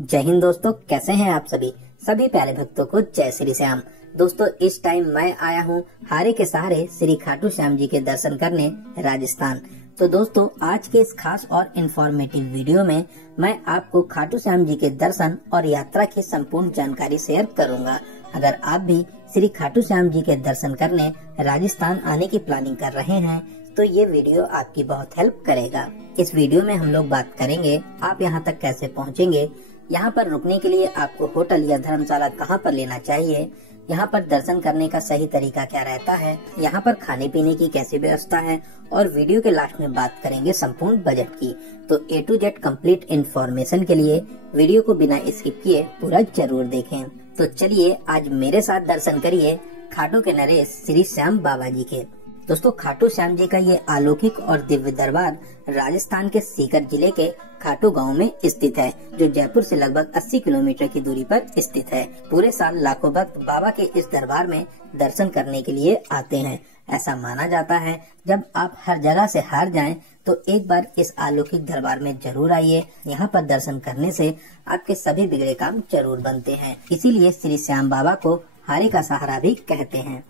जय हिंद दोस्तों, कैसे हैं आप सभी प्यारे भक्तों को जय श्री श्याम। दोस्तों, इस टाइम मैं आया हूँ हारे के सहारे श्री खाटू श्याम जी के दर्शन करने राजस्थान। तो दोस्तों, आज के इस खास और इन्फॉर्मेटिव वीडियो में मैं आपको खाटू श्याम जी के दर्शन और यात्रा की संपूर्ण जानकारी शेयर करूंगा। अगर आप भी श्री खाटू श्याम जी के दर्शन करने राजस्थान आने की प्लानिंग कर रहे हैं तो ये वीडियो आपकी बहुत हेल्प करेगा। इस वीडियो में हम लोग बात करेंगे आप यहाँ तक कैसे पहुँचेंगे, यहाँ पर रुकने के लिए आपको होटल या धर्मशाला कहाँ पर लेना चाहिए, यहाँ पर दर्शन करने का सही तरीका क्या रहता है, यहाँ पर खाने पीने की कैसी व्यवस्था है और वीडियो के लास्ट में बात करेंगे संपूर्ण बजट की। तो A to Z complete information के लिए वीडियो को बिना स्किप किए पूरा जरूर देखें। तो चलिए आज मेरे साथ दर्शन करिए खाटू के नरेश श्री श्याम बाबा जी के। दोस्तों, खाटू श्याम जी का ये अलौकिक और दिव्य दरबार राजस्थान के सीकर जिले के खाटू गांव में स्थित है, जो जयपुर से लगभग 80 किलोमीटर की दूरी पर स्थित है। पूरे साल लाखों भक्त बाबा के इस दरबार में दर्शन करने के लिए आते हैं। ऐसा माना जाता है जब आप हर जगह से हार जाएं तो एक बार इस अलौकिक दरबार में जरूर आइए। यहाँ पर दर्शन करने से आपके सभी बिगड़े काम जरूर बनते हैं। इसीलिए श्री श्याम बाबा को हारे का सहारा भी कहते हैं।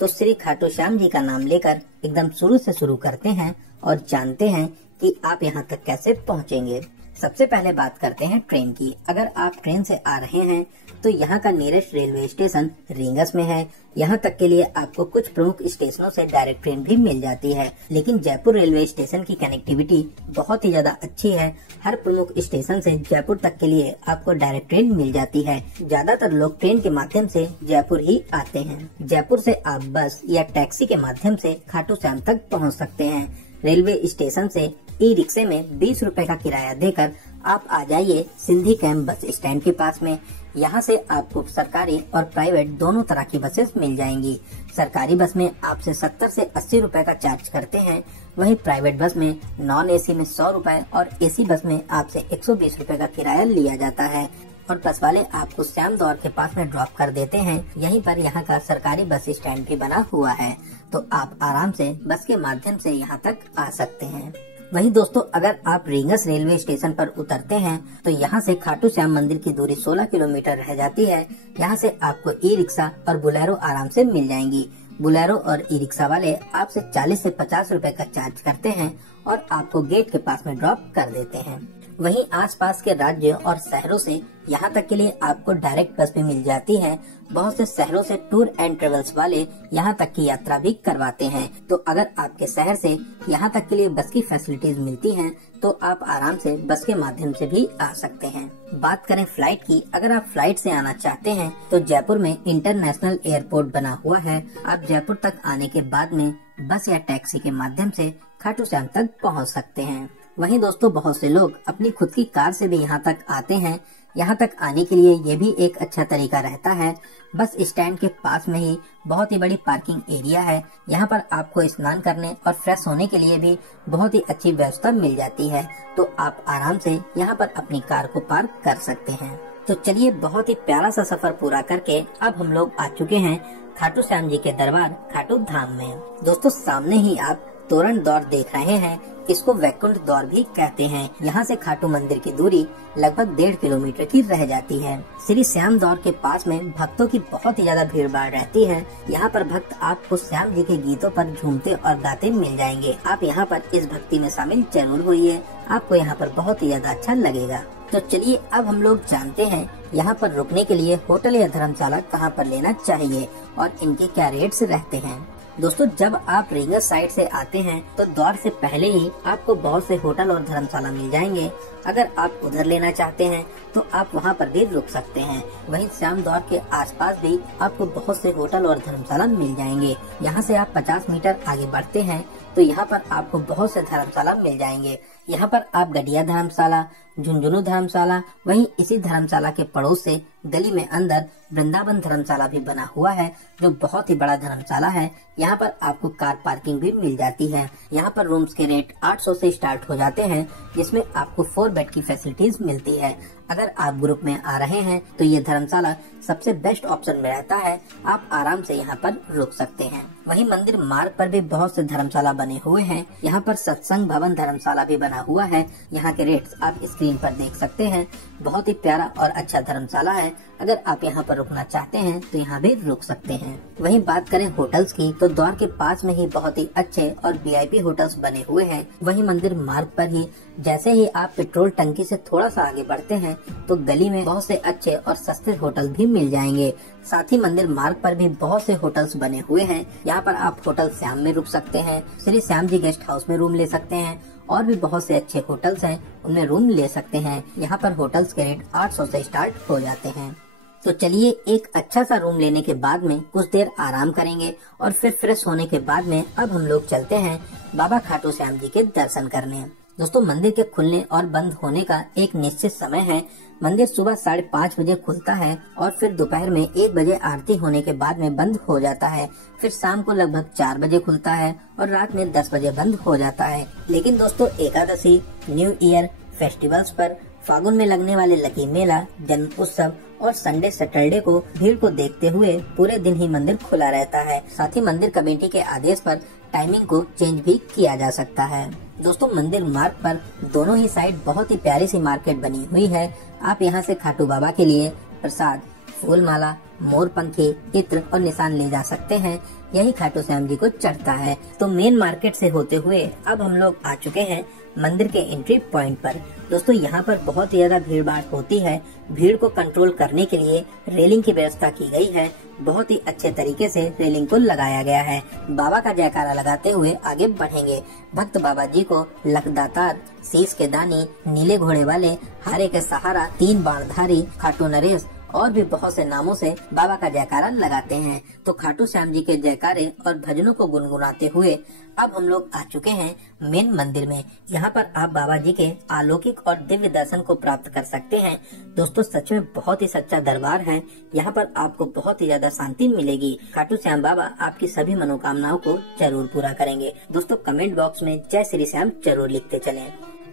तो श्री खाटू श्याम जी का नाम लेकर एकदम शुरू से शुरू करते हैं और जानते हैं कि आप यहाँ तक कैसे पहुँचेंगे। सबसे पहले बात करते हैं ट्रेन की। अगर आप ट्रेन से आ रहे हैं तो यहाँ का नियरेस्ट रेलवे स्टेशन रींगस में है। यहाँ तक के लिए आपको कुछ प्रमुख स्टेशनों से डायरेक्ट ट्रेन भी मिल जाती है, लेकिन जयपुर रेलवे स्टेशन की कनेक्टिविटी बहुत ही ज्यादा अच्छी है। हर प्रमुख स्टेशन से जयपुर तक के लिए आपको डायरेक्ट ट्रेन मिल जाती है। ज्यादातर लोग ट्रेन के माध्यम से जयपुर ही आते हैं। जयपुर से आप बस या टैक्सी के माध्यम से खाटू श्याम तक पहुँच सकते हैं। रेलवे स्टेशन से ई-रिक्शे में 20 रुपए का किराया देकर आप आ जाइए सिंधी कैंप बस स्टैंड के पास में। यहाँ से आपको सरकारी और प्राइवेट दोनों तरह की बसेस मिल जाएंगी। सरकारी बस में आपसे 70 से 80 रुपए का चार्ज करते हैं, वहीं प्राइवेट बस में नॉन एसी में 100 रुपए और एसी बस में आपसे 120 रुपए का किराया लिया जाता है। और बस वाले आपको श्याम दौर के पास में ड्रॉप कर देते हैं। यहीं पर यहाँ का सरकारी बस स्टैंड भी बना हुआ है, तो आप आराम से बस के माध्यम से यहाँ तक आ सकते हैं। वहीं दोस्तों, अगर आप रींगस रेलवे स्टेशन पर उतरते हैं तो यहाँ से खाटू श्याम मंदिर की दूरी 16 किलोमीटर रह जाती है। यहाँ से आपको ई रिक्शा और बुलेरो आराम से मिल जाएंगी। बुलेरो और ई रिक्शा वाले आपसे 40 से 50 रुपए का चार्ज करते हैं और आपको गेट के पास में ड्रॉप कर देते हैं। वहीं आसपास के राज्य और शहरों से यहाँ तक के लिए आपको डायरेक्ट बस भी मिल जाती है। बहुत से शहरों से टूर एंड ट्रेवल्स वाले यहाँ तक की यात्रा भी करवाते हैं। तो अगर आपके शहर से यहाँ तक के लिए बस की फैसिलिटीज मिलती हैं तो आप आराम से बस के माध्यम से भी आ सकते हैं। बात करें फ्लाइट की, अगर आप फ्लाइट से आना चाहते हैं तो जयपुर में इंटरनेशनल एयरपोर्ट बना हुआ है। आप जयपुर तक आने के बाद में बस या टैक्सी के माध्यम से खाटू श्याम तक पहुँच सकते हैं। वहीं दोस्तों, बहुत से लोग अपनी खुद की कार से भी यहाँ तक आते हैं। यहाँ तक आने के लिए ये भी एक अच्छा तरीका रहता है। बस स्टैंड के पास में ही बहुत ही बड़ी पार्किंग एरिया है। यहाँ पर आपको स्नान करने और फ्रेश होने के लिए भी बहुत ही अच्छी व्यवस्था मिल जाती है, तो आप आराम से यहाँ पर अपनी कार को पार्क कर सकते हैं। तो चलिए, बहुत ही प्यारा सा सफर पूरा करके अब हम लोग आ चुके हैं खाटू श्याम जी के दरबार खाटू धाम में। दोस्तों, सामने ही आप तोरण द्वार देख रहे हैं, इसको वैकुंठ द्वार भी कहते हैं। यहाँ से खाटू मंदिर की दूरी लगभग 1.5 किलोमीटर की रह जाती है। श्री श्याम द्वार के पास में भक्तों की बहुत ही ज्यादा भीड़ भाड़ रहती है। यहाँ पर भक्त आपको श्याम जी के गीतों पर झूमते और गाते मिल जाएंगे। आप यहाँ पर इस भक्ति में शामिल जरूर होइए, आपको यहाँ पर बहुत ही ज्यादा अच्छा लगेगा। तो चलिए अब हम लोग जानते हैं यहाँ पर रुकने के लिए होटल या धर्मशाला कहाँ पर लेना चाहिए और इनके क्या रेट्स रहते हैं। दोस्तों, जब आप रींगस साइड से आते हैं तो द्वार से पहले ही आपको बहुत से होटल और धर्मशाला मिल जाएंगे। अगर आप उधर लेना चाहते हैं तो आप वहां पर भी रुक सकते हैं। वहीं श्याम द्वार के आसपास भी आपको बहुत से होटल और धर्मशाला मिल जाएंगे। यहाँ से आप 50 मीटर आगे बढ़ते हैं तो यहाँ पर आपको बहुत से धर्मशाला मिल जाएंगे। यहाँ पर आप गडिया धर्मशाला, झुंझुनू धर्मशाला, वहीं इसी धर्मशाला के पड़ोस से गली में अंदर वृंदावन धर्मशाला भी बना हुआ है, जो बहुत ही बड़ा धर्मशाला है। यहाँ पर आपको कार पार्किंग भी मिल जाती है। यहाँ पर रूम्स के रेट 800 से स्टार्ट हो जाते हैं, जिसमें आपको 4 बेड की फैसिलिटीज मिलती है। अगर आप ग्रुप में आ रहे हैं तो ये धर्मशाला सबसे बेस्ट ऑप्शन में रहता है, आप आराम से यहाँ पर रुक सकते हैं। वहीं मंदिर मार्ग पर भी बहुत से धर्मशाला बने हुए हैं। यहाँ पर सत्संग भवन धर्मशाला भी बना हुआ है। यहाँ के रेट्स आप स्क्रीन पर देख सकते हैं। बहुत ही प्यारा और अच्छा धर्मशाला है। अगर आप यहाँ पर रुकना चाहते हैं तो यहाँ भी रुक सकते हैं। वहीं बात करें होटल्स की तो द्वार के पास में ही बहुत ही अच्छे और VIP होटल्स बने हुए हैं। वहीं मंदिर मार्ग पर ही जैसे ही आप पेट्रोल टंकी से थोड़ा सा आगे बढ़ते हैं तो गली में बहुत से अच्छे और सस्ते होटल भी मिल जाएंगे। साथ ही मंदिर मार्ग पर भी बहुत से होटल्स बने हुए हैं। यहाँ पर आप होटल श्याम में रुक सकते हैं, श्री श्याम जी गेस्ट हाउस में रूम ले सकते हैं और भी बहुत से अच्छे होटल्स हैं, उनमें रूम ले सकते हैं। यहाँ पर होटल्स के रेट 800 से स्टार्ट हो जाते हैं। तो चलिए एक अच्छा सा रूम लेने के बाद में कुछ देर आराम करेंगे और फिर फ्रेश होने के बाद में अब हम लोग चलते हैं बाबा खाटू श्याम जी के दर्शन करने। दोस्तों मंदिर के खुलने और बंद होने का एक निश्चित समय है। मंदिर सुबह 5:30 बजे खुलता है और फिर दोपहर में 1 बजे आरती होने के बाद में बंद हो जाता है। फिर शाम को लगभग 4 बजे खुलता है और रात में 10 बजे बंद हो जाता है। लेकिन दोस्तों एकादशी, न्यू ईयर, फेस्टिवल्स पर, फागुन में लगने वाले लकी मेला, जन्म उत्सव और संडे सैटरडे को भीड़ को देखते हुए पूरे दिन ही मंदिर खुला रहता है। साथ ही मंदिर कमेटी के आदेश पर टाइमिंग को चेंज भी किया जा सकता है। दोस्तों मंदिर मार्ग पर दोनों ही साइड बहुत ही प्यारी सी मार्केट बनी हुई है। आप यहाँ से खाटू बाबा के लिए प्रसाद, फूल माला, मोर पंखी, इत्र और निशान ले जा सकते हैं। यही खाटू श्याम जी को चढ़ता है। तो मेन मार्केट से होते हुए अब हम लोग आ चुके हैं मंदिर के एंट्री पॉइंट पर। दोस्तों यहाँ पर बहुत ही ज्यादा भीड़ भाड़ होती है। भीड़ को कंट्रोल करने के लिए रेलिंग की व्यवस्था की गई है। बहुत ही अच्छे तरीके से रेलिंग को लगाया गया है। बाबा का जयकारा लगाते हुए आगे बढ़ेंगे। भक्त बाबा जी को लखदातार, शीश के दानी, नीले घोड़े वाले, हारे के सहारा, 3 बाणधारी, खाटू नरेश और भी बहुत से नामों से बाबा का जयकारा लगाते हैं। तो खाटू श्याम जी के जयकारे और भजनों को गुनगुनाते हुए अब हम लोग आ चुके हैं मेन मंदिर में। यहाँ पर आप बाबा जी के अलौकिक और दिव्य दर्शन को प्राप्त कर सकते हैं। दोस्तों सच में बहुत ही सच्चा दरबार है। यहाँ पर आपको बहुत ही ज्यादा शांति मिलेगी। खाटू श्याम बाबा आपकी सभी मनोकामनाओं को जरूर पूरा करेंगे। दोस्तों कमेंट बॉक्स में जय श्री श्याम जरूर लिखते चलें।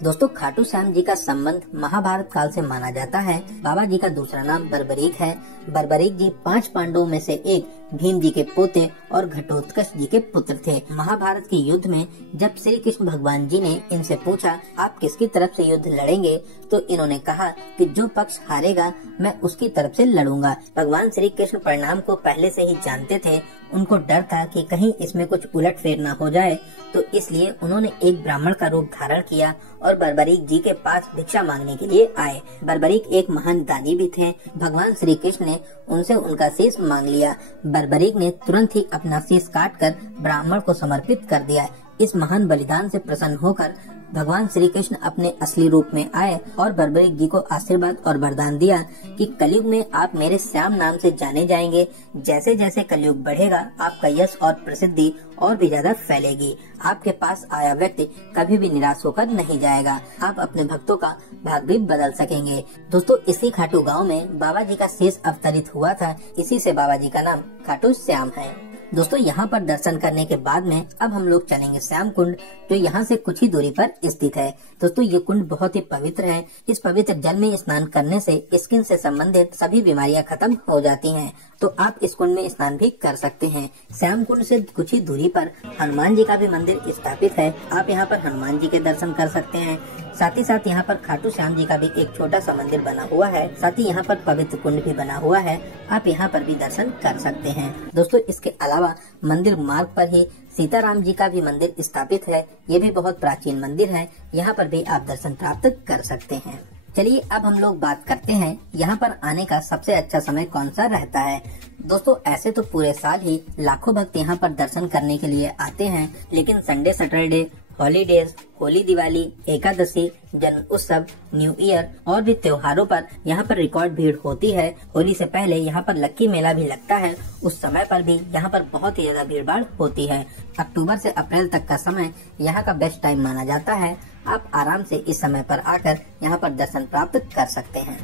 दोस्तों खाटू श्याम जी का संबंध महाभारत काल से माना जाता है। बाबा जी का दूसरा नाम बर्बरीक है। बर्बरीक जी 5 पांडवों में से एक भीम जी के पोते और घटोत्कच जी के पुत्र थे। महाभारत के युद्ध में जब श्री कृष्ण भगवान जी ने इनसे पूछा आप किसकी तरफ से युद्ध लड़ेंगे, तो इन्होंने कहा कि जो पक्ष हारेगा मैं उसकी तरफ से लड़ूंगा। भगवान श्री कृष्ण परिणाम को पहले से ही जानते थे। उनको डर था कि कहीं इसमें कुछ उलटफेर न हो जाए, तो इसलिए उन्होंने एक ब्राह्मण का रूप धारण किया और बर्बरीक जी के पास भिक्षा मांगने के लिए आए। बर्बरीक एक महान दानी भी थे। भगवान श्री कृष्ण ने उनसे उनका शीश मांग लिया। बर्बरीक ने तुरंत ही अपना शीश काटकर ब्राह्मण को समर्पित कर दिया। इस महान बलिदान से प्रसन्न होकर भगवान श्री कृष्ण अपने असली रूप में आए और बर्बरीक जी को आशीर्वाद और वरदान दिया कि कलयुग में आप मेरे श्याम नाम से जाने जाएंगे। जैसे जैसे कलयुग बढ़ेगा आपका यश और प्रसिद्धि और भी ज्यादा फैलेगी। आपके पास आया व्यक्ति कभी भी निराश होकर नहीं जाएगा। आप अपने भक्तों का भाग भी बदल सकेंगे। दोस्तों इसी खाटू गांव में बाबा जी का शीश अवतरित हुआ था। इसी से बाबा जी का नाम खाटू श्याम है। दोस्तों यहाँ पर दर्शन करने के बाद में अब हम लोग चलेंगे श्याम कुंड, जो यहाँ से कुछ ही दूरी पर स्थित है। दोस्तों ये कुंड बहुत ही पवित्र है। इस पवित्र जल में स्नान करने से स्किन से संबंधित सभी बीमारियां खत्म हो जाती हैं। तो आप इस कुंड में स्नान भी कर सकते हैं। श्याम कुंड से कुछ ही दूरी पर हनुमान जी का भी मंदिर स्थापित है। आप यहाँ पर हनुमान जी के दर्शन कर सकते हैं। साथ ही साथ यहाँ पर खाटू श्याम जी का भी एक छोटा सा मंदिर बना हुआ है। साथ ही यहाँ पर पवित्र कुंड भी बना हुआ है। आप यहाँ पर भी दर्शन कर सकते हैं। दोस्तों इसके अलावा मंदिर मार्ग पर ही सीताराम जी का भी मंदिर स्थापित है। ये भी बहुत प्राचीन मंदिर है। यहाँ पर भी आप दर्शन प्राप्त कर सकते हैं। चलिए अब हम लोग बात करते हैं यहाँ पर आने का सबसे अच्छा समय कौन सा रहता है। दोस्तों ऐसे तो पूरे साल ही लाखों भक्त यहाँ पर दर्शन करने के लिए आते हैं, लेकिन Sunday Saturday, holidays, Holi, Diwali, Ekadashi, जन्म उत्सव, न्यू ईयर और भी त्योहारों पर यहाँ पर रिकॉर्ड भीड़ होती है। होली से पहले यहाँ पर लक्की मेला भी लगता है। उस समय पर भी यहाँ पर बहुत ही ज्यादा भीड़ भाड़ होती है। अक्टूबर से अप्रैल तक का समय यहाँ का बेस्ट टाइम माना जाता है। आप आराम से इस समय पर आकर यहाँ पर दर्शन प्राप्त कर सकते हैं।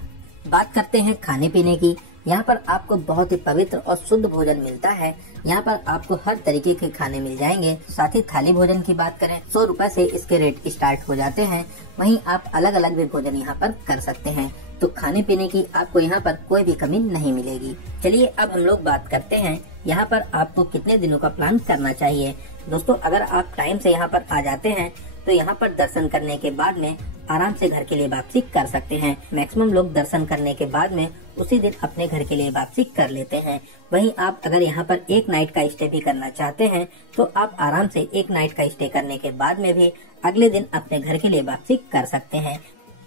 बात करते हैं खाने पीने की। यहाँ पर आपको बहुत ही पवित्र और शुद्ध भोजन मिलता है। यहाँ पर आपको हर तरीके के खाने मिल जाएंगे। साथ ही थाली भोजन की बात करें 100 रुपए से इसके रेट स्टार्ट हो जाते हैं। वहीं आप अलग अलग भी भोजन यहाँ पर कर सकते हैं। तो खाने पीने की आपको यहाँ पर कोई भी कमी नहीं मिलेगी। चलिए अब हम लोग बात करते हैं यहाँ पर आपको कितने दिनों का प्लान करना चाहिए। दोस्तों अगर आप टाइम से यहाँ पर आ जाते हैं तो यहाँ पर दर्शन करने के बाद में आराम से घर के लिए वापसी कर सकते हैं। मैक्सिमम लोग दर्शन करने के बाद में उसी दिन अपने घर के लिए वापसी कर लेते हैं। वहीं आप अगर यहाँ पर एक नाइट का स्टे भी करना चाहते हैं तो आप आराम से एक नाइट का स्टे करने के बाद में भी अगले दिन अपने घर के लिए वापसी कर सकते हैं।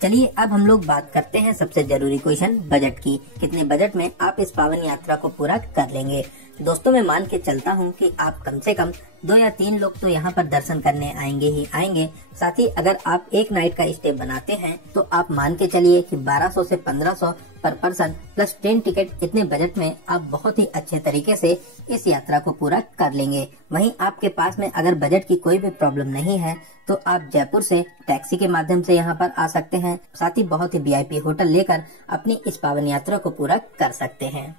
चलिए अब हम लोग बात करते हैं सबसे जरूरी क्वेश्चन बजट की। कितने बजट में आप इस पावन यात्रा को पूरा कर लेंगे। दोस्तों मैं मान के चलता हूँ कि आप कम से कम 2 या 3 लोग तो यहाँ पर दर्शन करने आएंगे ही आएंगे। साथ ही अगर आप एक नाइट का स्टे बनाते हैं तो आप मान के चलिए कि 1200 से 1500 पर पर्सन प्लस ट्रेन टिकट, इतने बजट में आप बहुत ही अच्छे तरीके से इस यात्रा को पूरा कर लेंगे। वहीं आपके पास में अगर बजट की कोई भी प्रॉब्लम नहीं है तो आप जयपुर से टैक्सी के माध्यम से यहाँ पर आ सकते हैं। साथ ही बहुत ही VIP होटल लेकर अपनी इस पावन यात्रा को पूरा कर सकते हैं।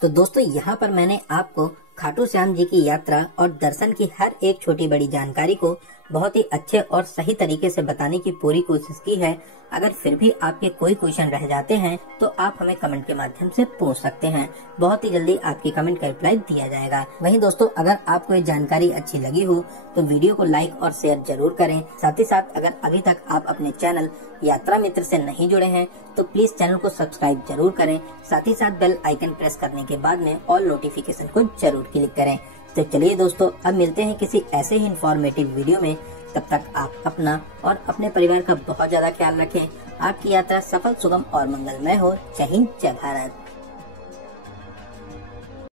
तो दोस्तों यहाँ पर मैंने आपको खाटू श्याम जी की यात्रा और दर्शन की हर एक छोटी बड़ी जानकारी को बहुत ही अच्छे और सही तरीके से बताने की पूरी कोशिश की है। अगर फिर भी आपके कोई क्वेश्चन रह जाते हैं तो आप हमें कमेंट के माध्यम से पूछ सकते हैं। बहुत ही जल्दी आपकी कमेंट का रिप्लाई दिया जाएगा। वहीं दोस्तों अगर आपको ये जानकारी अच्छी लगी हो तो वीडियो को लाइक और शेयर जरूर करें। साथ ही साथ अगर अभी तक आप अपने चैनल यात्रा मित्र से नहीं जुड़े हैं तो प्लीज चैनल को सब्सक्राइब जरूर करें। साथ ही साथ बेल आइकन प्रेस करने के बाद में ऑल नोटिफिकेशन को जरूर क्लिक करें। तो चलिए दोस्तों अब मिलते हैं किसी ऐसे ही इंफॉर्मेटिव वीडियो में। तब तक आप अपना और अपने परिवार का बहुत ज्यादा ख्याल रखें। आपकी यात्रा सफल, सुगम और मंगलमय हो। जय हिंद, जय भारत।